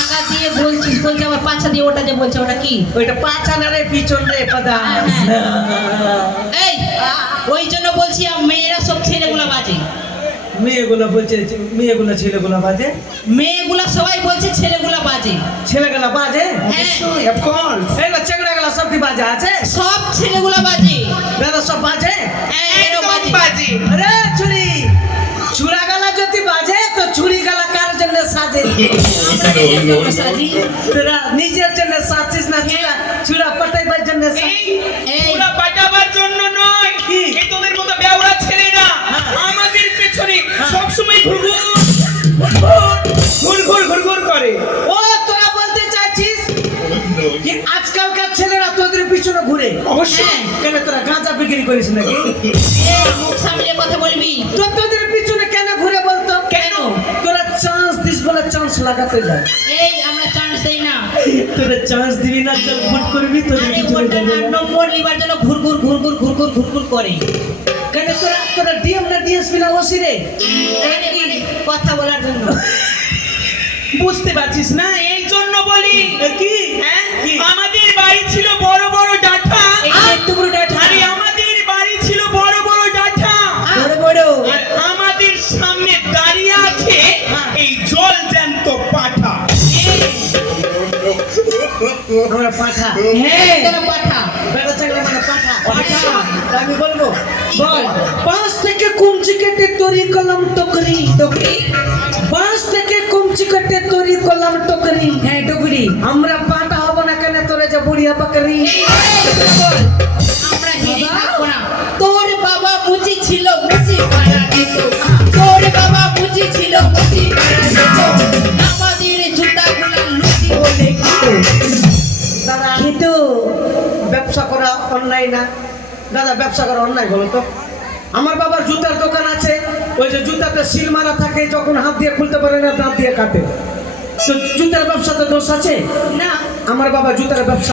আগা দিয়ে বলছিস, বলছে আমার পাছা দিয়ে, ওটা যে বলছে ওটা কি? ওইটা পাছা না রে, পিছন রে পাদা। এই ওই জন্য বলছি মেয়েরা সব ছেলেগুলা বাজে। মেয়েগুলো বলছে মেয়েগুলো ছেলেগুলো বাজে, মেয়েগুলা সবাই বলছে ছেলেগুলা বাজে। ছেলেগুলো বাজে, হ্যাঁ। Of course. এইগুলো চেংড়াগুলো সব কি বাজে আছে? সব ছেলেগুলা বাজে। দাদা সব বাজে? হ্যাঁ, এরও বাজে। বাজে। আরে ছুরি ছুরা গালা যদি বাজে তো ছুরি গালা কার জন্য সাজে? আমরা নিজের জন্য সাজি। তোরা নিজের জন্য সাজিস না, ছুরা ছুরা পাঠাইবার জন্য সাজিস। এই ওরা পাঠাবার জন্য নয়, কি? এই তোদের মতো বেওড়া ছেলেরা হ্যাঁ। আমাদের পেছনে হ্যাঁ। সবসময় ঘুরঘুর করে। ও তোরা বলতে চাইছিস কি আজকালকার ছেলেরা তোদের পিছনে ঘুরে? অবশ্যই। কেন তোরা গাঁজা বিক্রি করিস নাকি? এই মুখ সামলে কথা বলবি। তো তোদের পিছনে কেন ঘুরে বলতো? কেন? তোরা চান্স দিস বলে চান্স লাগাতে যায়। এই আমরা চান্স দেই না। তোরা চান্স দিবি না, চল ফুট করবি তোদের আরে পিছনে ওটা যাবে না, না। নম্বর নিবার জন্য ঘুরঘুর করে। কেন তোরা ডিএম না ডিএসপি না ওসি রে? মানে কথা বলার জন্য। বুঝতে পারছিস না, এই জন্য বলি। কি? হ্যাঁ? কি? আমাদের বাড়ি ছিল বড় বড় ডাঁঠা। এই একটু বড় ডাঁঠা। আরে আমাদের বাড়ি ছিল বড় বড় ডাঁঠা। বড় বড়। আর আমাদের সামনে দাঁড়িয়ে আছে এই জল জ্যান্ত পাঠা। আমরা পাঠা। হ্যাঁ তোরা পাঠা। বেটা চাকরা মানে পাঠা। পাঠা। আমি বলবো বল। বাঁশ থেকে কুমচি কেটে তৈরি করলাম টকরি। টুকরি। বাঁশ থেকে কুমচি কেটে তৈরি করলাম টকরি। হ্যাঁ টুকরি। আমরা পাঠা হব না কেন? তোরা যে বুড়িয়া পাকড়ি। আমরা হিরি থাকবো না। তোর বাবা মুচি ছিল, মুচি পাড়া দিত। তোর বাবা মুচি ছিল, মুচি পাড়া দিত। আমাদের জুতাগুলা লুচি বলে খেত। দাদা খেত। ব্যবসা করা অন্যায় না? দাদা ব্যবসা করা অন্যায় বলো তো? আমার বাবার জুতার দোকান আছে, ওই যে জুতাতে সিল মারা থাকে, যখন হাত দিয়ে খুলতে পারে না দাঁত দিয়ে কাটে। তো জুতার ব্যবসাতে দোষ আছে? না আমার বাবা জুতার ব্যবসা